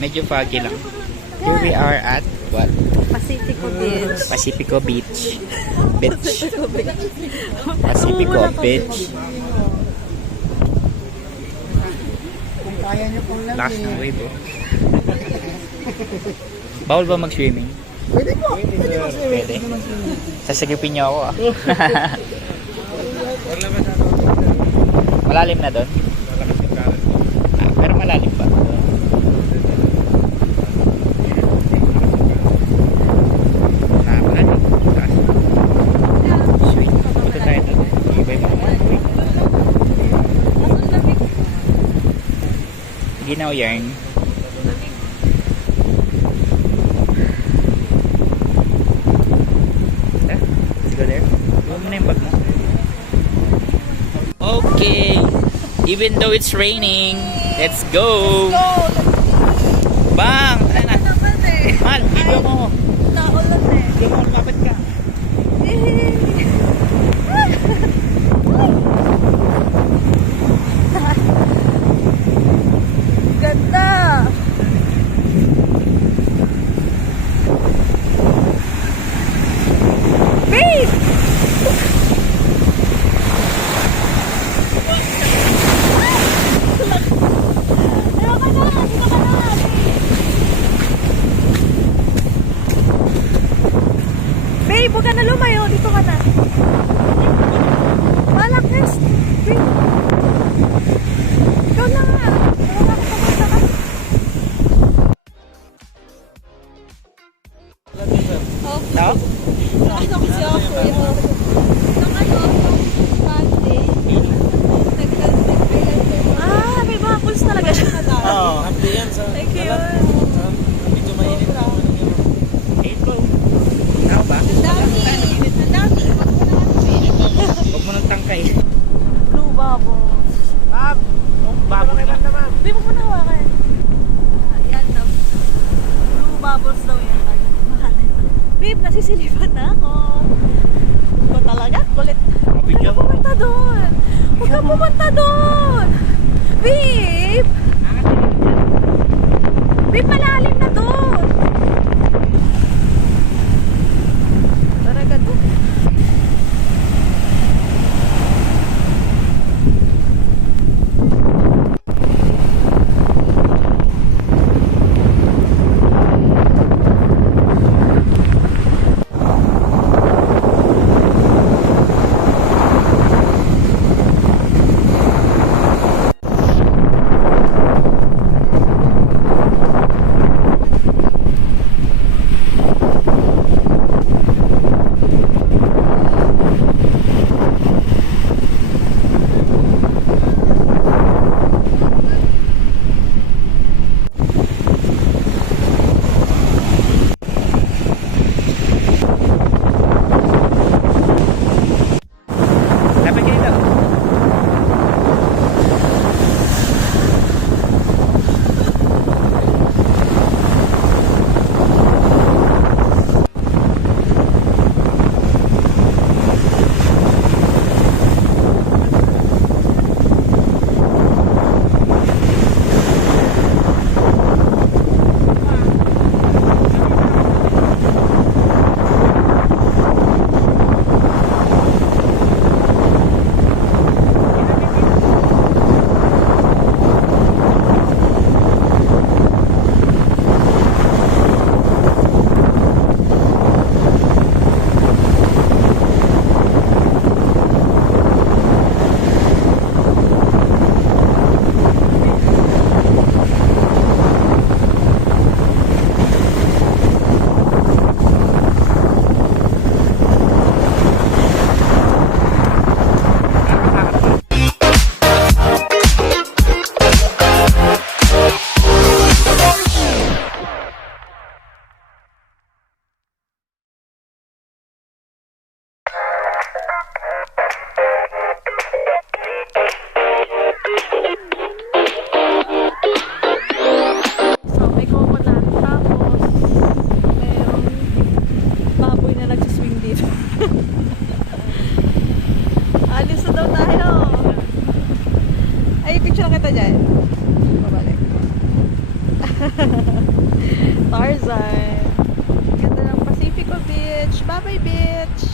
Medyo foggy lang. Here we are at what? Pacifico Beach. Pacifico Beach. Pacifico Beach. Lakas ng wave oh. Bawal ba mag-swimming? Pwede po. Pwede. Sasagipin niyo ako ah. Malalim na doon? Pero malalim pa. Malalim. Sweet. Punta tayo doon. Iba yung mga ginaw yarn. Let's go there. Iwan mo na yung bag mo. Okay. Even though it's raining, let's go. Bang! Ano na? Mal, video mo. Naulan eh. Video mo, lumapit ka. Ganda. Babe! Babe, huwag ka na lumayo. Dito ka na. Malakas. Babe. Ikaw na nga. Wala ka pumunta ka. No? Ano kasi ako ito? Nung ano, Sunday, nag-helmet by helmet. Ah, may mga pools talaga siya. Oo, hapdi yan sa... Thank you. Medyo mainit na. April. Tao ba? Ang dami. Ang dami. Huwag mo nang tangkay. Blue bubbles. Bab! Babo nila. Babe, huwag mo na hawakan. Yan daw. Blue bubbles daw yan. Babe, nasisilipan na ako. Ito talaga, kulit. Huwag ka pumunta doon. Huwag ka pumunta doon. Babe! Babe, malalim na doon. Talaga doon. Tarzan. Ganda ng Pacifico Beach. Bye-bye, beach.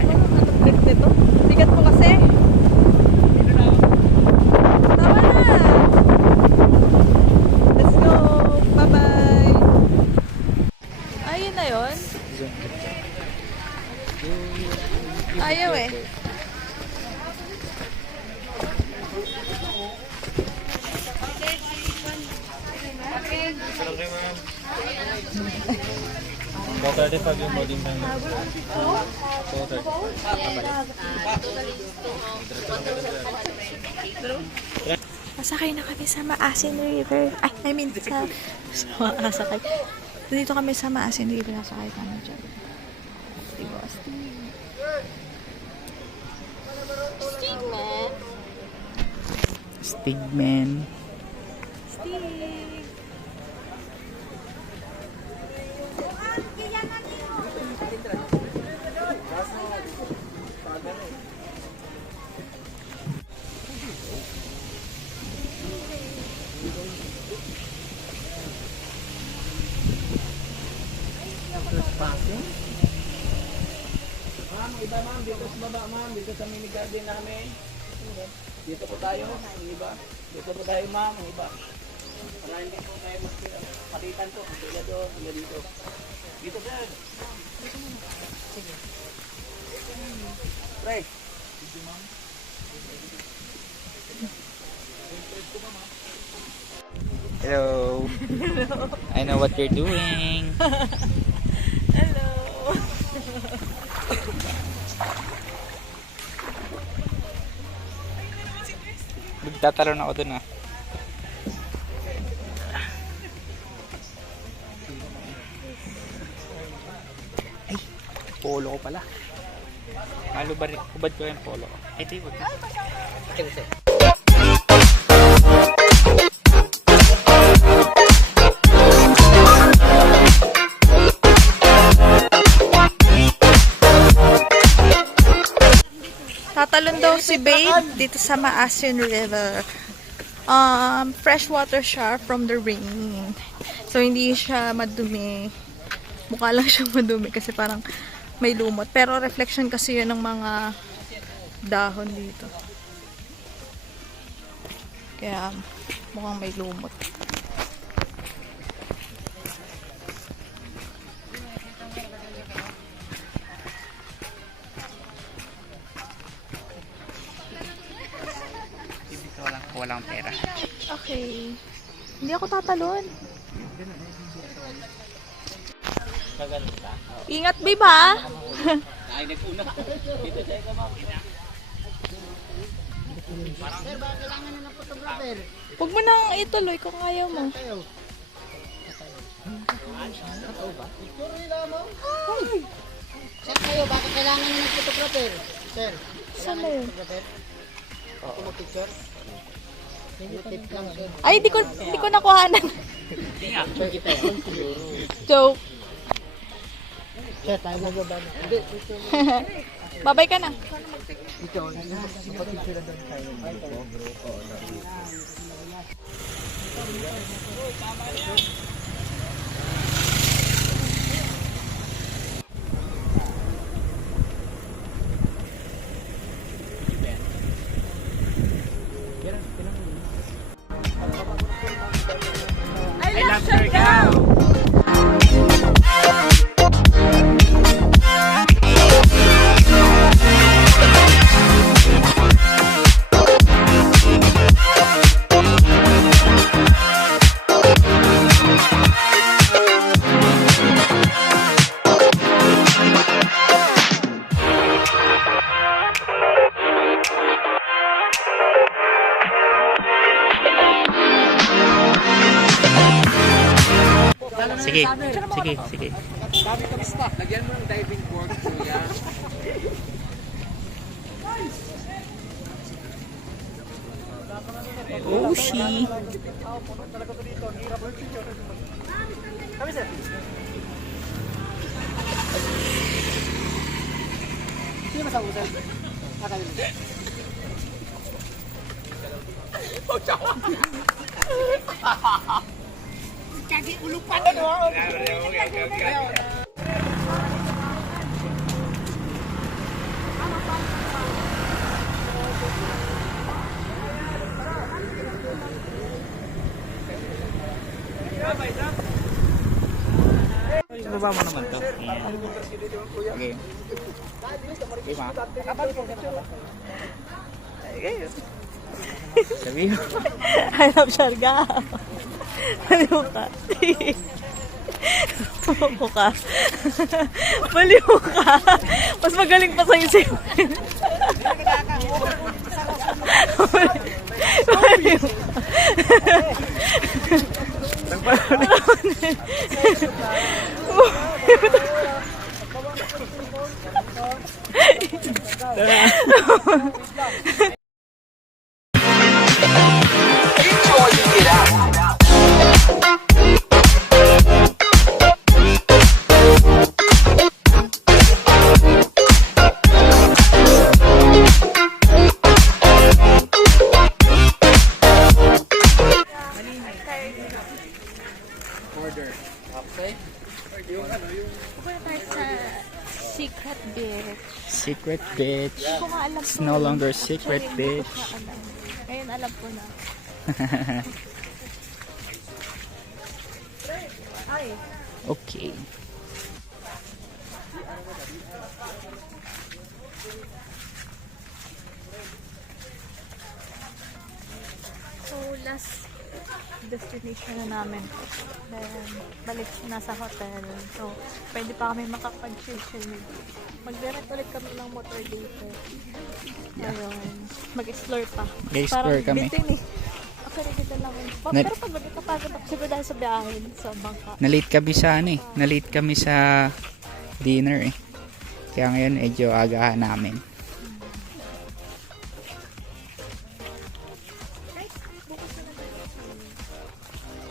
Anong trip nito? Bigat mo kasi. Tama na. Let's go. Bye-bye. Ayun na yun. Ayaw eh. Baka rin pag yung moding ng Masakay na kami sa Maasin River. Ay, I mean, sa Maasakay. Dito kami sa Maasin River. Nasakay kami dyan. Diba, Steve? Stigman. Stigman. Steve. Ma'am, iba ma'am, dito sa baba ma'am, dito sa mini garden namin. Dito po tayo, ang iba. Dito po tayo ma'am, ang iba. Para hindi po tayo makatitan po, ang sila doon, sila dito. Dito sir. Sige. Pre. Dito ma'am. Hello. I know what you're doing. Hello. Magtatalon ako dun ah. Ay, polo ko pala. Malo ba rin? Hubad ko yung polo ko. Ay, di ba? Tatalon daw si Babe dito sa Maasin River. Freshwater shower from the rain. So, hindi siya madumi. Mukha lang siya madumi kasi parang may lumot. Pero reflection kasi yun ng mga dahon dito. Kaya mukhang may lumot. Walang pera. Okay. Hindi ako tatalon. Ingat, babe, ha? Ay, nag-una. Dito tayo ka ma'am. Sir, baka kailangan na ng photographer. Huwag mo nang ituloy kung ayaw mo. Sir kayo, baka kailangan nyo ng photographer. Sir, Saan na yun? photographer? Ito mo picture? Tip lang, sir. Ay, di ko nakuhanan. Joke. Sir, tayo magbaba na. Hindi, picture mo. Babay ka na. Ito, napapicture na doon tayo. I love Siargao! Sige, sige, sige. Dami ko spot. Lagyan mo ng diving board, kuya. Oh, she. Kami sir. Ibaba mo naman to. Okay. Okay, ma. Sabi mo. Hanap Siarga. Baliw ka. Tumo ka. Baliw ka. Mas magaling pa sa'yo sa'yo. Baliw ka. Pupunta tayo sa Secret Beach. Secret bitch. Hindi ko nga alam It's po. no longer Actually, secret hindi ko bitch. pa alam. Ngayon alam ko na. Ay. Okay. So, last destination na namin. Then, balik na sa hotel. So, pwede pa kami makapag-chill-chill. Mag-direct ulit kami ng motor dito. Ayun. Mag-explore pa. Mag-explore kami. Bitin eh. Actually, dito lang. Pero pag magkakapagod ako, siguro dahil sa biyahin sa bangka. Nalate kami sa ano eh. Nalate kami sa dinner eh. Kaya ngayon medyo agahan namin.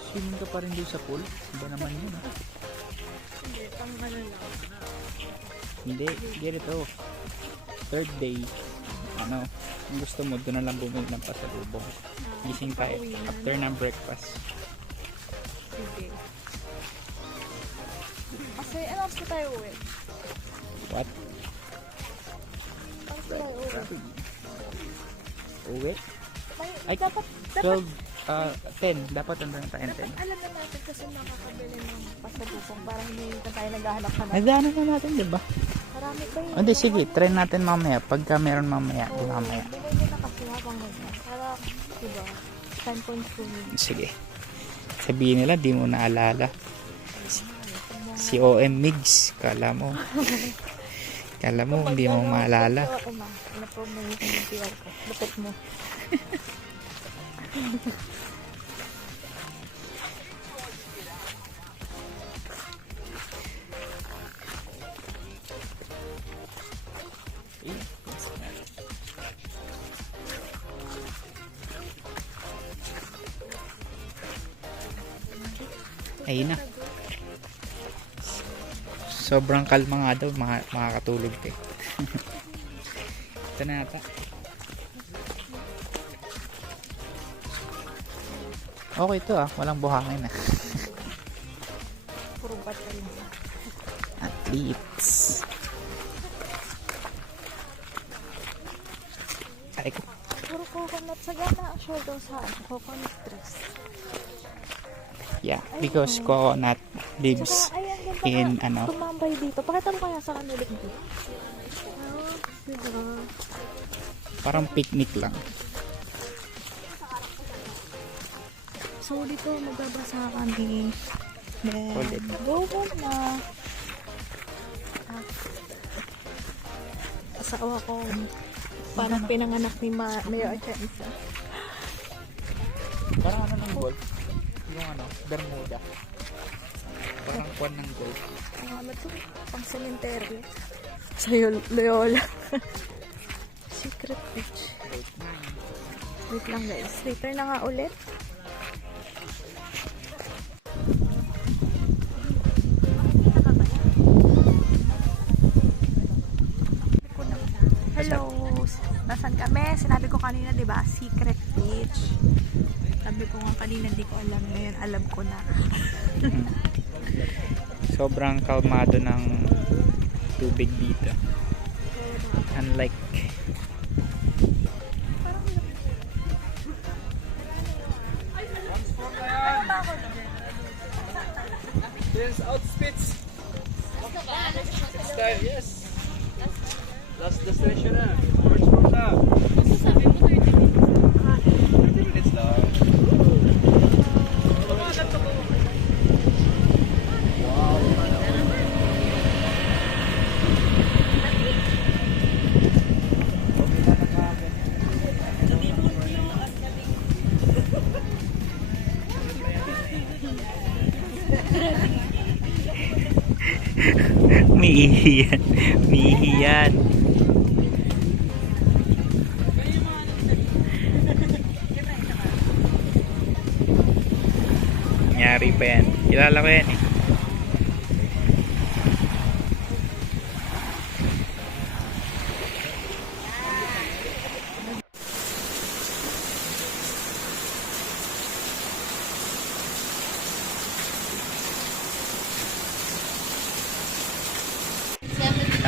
Swimming ka pa rin doon sa pool? Iba naman yun ah. Hindi, pang ano lang. Hindi, ganito. Third day. Ano, kung gusto mo, doon na lang bumili ng pasalubong. Gising tayo after ng breakfast. Sige. Kasi, ano gusto tayo uwi? What? Ano gusto tayo uwi? Uwi? Ay, Dapat 12, 10. Dapat andun tayo 10. alam na natin kasi makakabili ng pasalubong para hindi na tayo naghahanap-hanap. Nagdaanan na natin, di ba? Marami pa yun. Hindi, sige. Try natin mamaya. Pagka meron mamaya, di mamaya. Bigay nyo na kasi habang naghan. Para, diba, time consuming. Sige. Sabihin nila, di mo naalala. Si OM Migs. Kala mo. Kala mo, hindi mo maalala. Oo, ma. Ano po mo yung QR ko? Lupit mo. Ayun na. Sobrang kalma nga daw. Makakatulog ka eh. Ito na ata. Okay ito ah. Walang buhangin ah. Puro bat ka rin. Athletes. Ay ko. Puro coconut. Sagana ang show daw sa coconut dress. Yeah, because coconut lives Saka, ayan, ganda in nga, ano. tumambay dito. Pakita mo kaya sa kanila dito. Diba? Parang picnic lang. So, dito magbabasa kami. Then, Ulit. go na. Asawa ko, parang pinanganak ni Mayor Archanza. Parang ano ng golf? Yung ano, Bermuda. Parang kwan ng golf. Ano to? Pang cemetery. Sa Loyola. Secret beach. Wait lang guys. Later na nga ulit. Hello! Nasaan kami? Sinabi ko kanina, di ba? Secret beach. Sabi ko nga kanina, di ko alam. Ngayon, alam ko na. Sobrang kalmado ng tubig dito. Unlike Yes, outfits. It's time, yes. Last destination na. First from na. 30 minutes lang. umiihiyan. Umiihiyan. Nangyari pa yan. Kilala ko yan eh.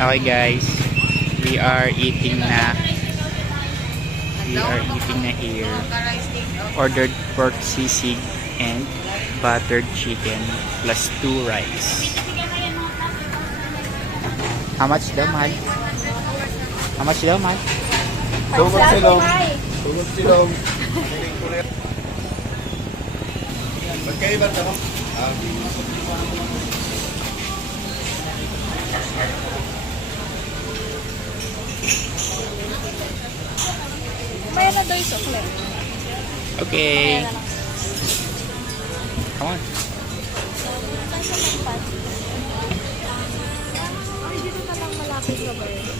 Okay guys, we are eating na. We are eating na here. Ordered pork sisig and buttered chicken plus 2 rice. How much daw, mahal? How much daw, mahal? Tungkol silong. Tungkol silong. Magkaiba ka mo? May ano daw yung sukle? Okay. Come on. Ay, dito na lang malapit ka ba yun?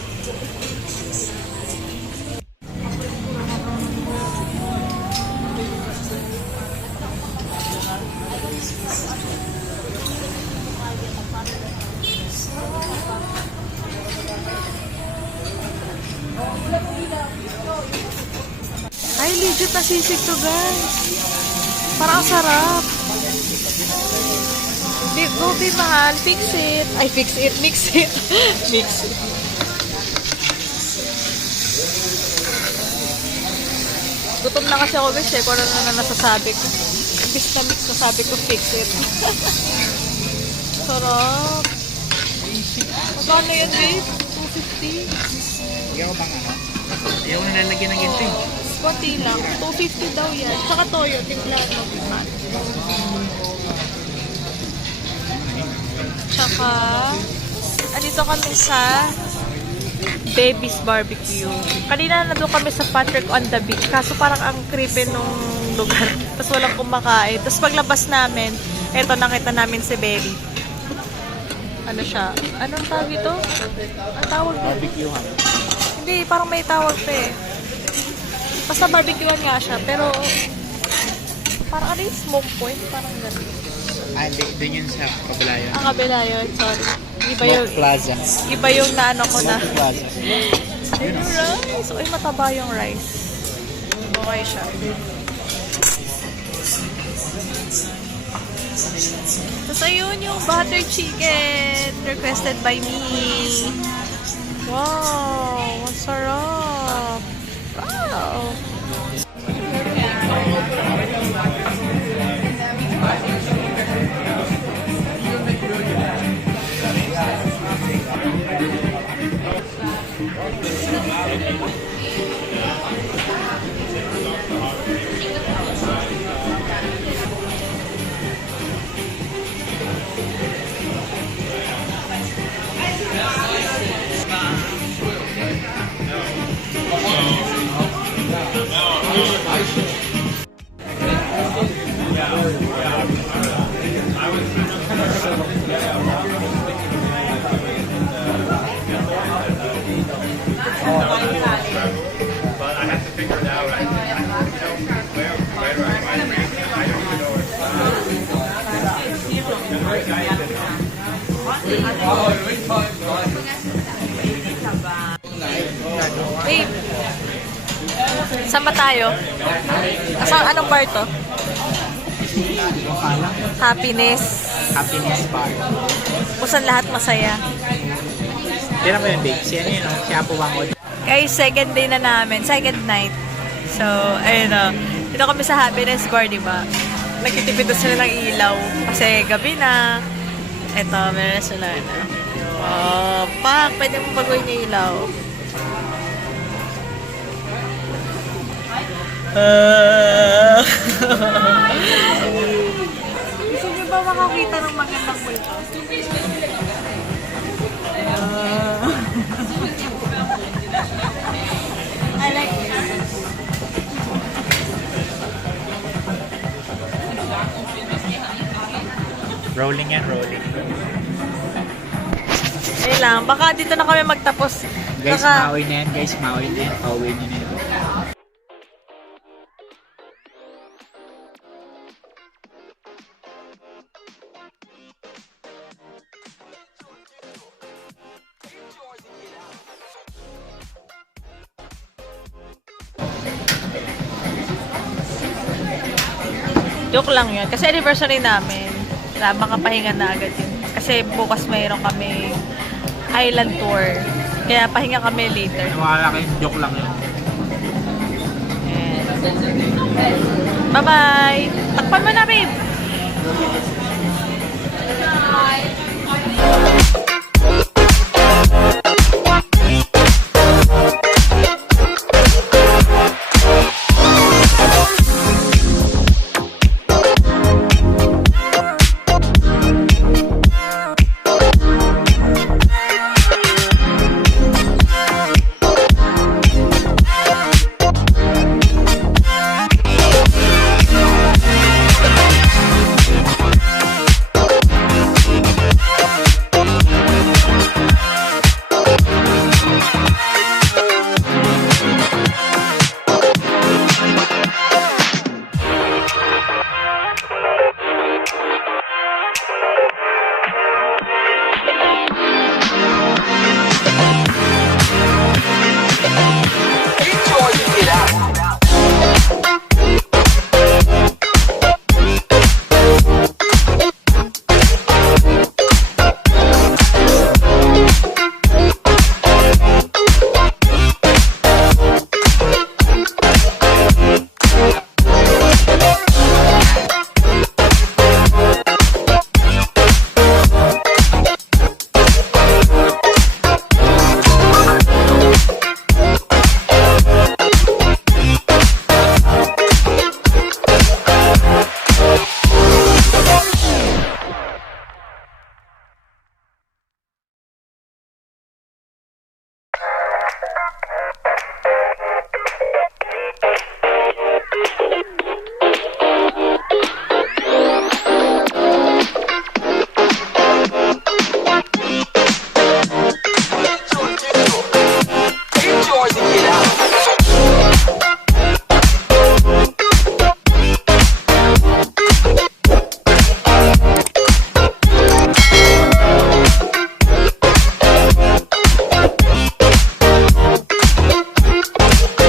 Ay, legit na sisig to, guys. Parang ang sarap. Go, be mahal. Fix it. Ay, fix it. Mix it. Mix it. Gutom na kasi ako, guys. Eh. Kung ano na nasasabi ko. Imbis na mix, nasabi ko fix it. Sarap. Magkano yan, babe? 250. Ayaw bang ano? Ayaw na lalagyan ng ginto eh. Konti lang. 250 daw yan. Tsaka toyo. Tingnan mo. Tsaka, andito kami sa Baby's Barbecue. Kanina nandun kami sa Patrick on the Beach. Kaso parang ang creepy nung lugar. Tapos walang kumakain. Tapos paglabas namin, eto nakita namin si Baby. Ano siya? Anong tawag ito? Ang tawag dito? Barbecue ha. Hindi, parang may tawag pa eh. Basta barbecuean nga siya, pero parang ano yung smoke point? Parang gano'n. Ah, hindi. Doon yun sa kabila yun. Ang kabila yun, sorry. Iba yung, Smoke Plaza. iba yung naano ko na. Smoke Plaza. Yung rice. Uy, mataba yung rice. Okay siya. Tapos ayun yung butter chicken. Requested by me. Wow, ang sarap. Wow. Babe, saan ba tayo? Anong bar to? Happiness. Happiness bar. Kusan lahat masaya. Tira mo yun, babe. Si ano yun, si Apo Wangod. Guys, second day na namin. Second night. So, ayun o. Dito kami sa Happiness Bar, di ba? Nagtitipid na sila ng ilaw. Kasi gabi na. Eto, meron na sila na. Oh, pak! Pwede mo baguhin yung ilaw. Gusto niyo ba makakita ng magandang multo? I like it. Rolling and rolling. Ayun lang, baka dito na kami magtapos. Guys, Baka- maui na yan. Guys, maui na yan. Pauwi nyo na yan. Joke lang yun. Kasi anniversary namin. Makapahinga na agad yun. Kasi bukas mayroon kami island tour. Kaya pahinga kami later. Nawala kayo, joke lang yun. And bye-bye! Takpan mo na, babe! Bye!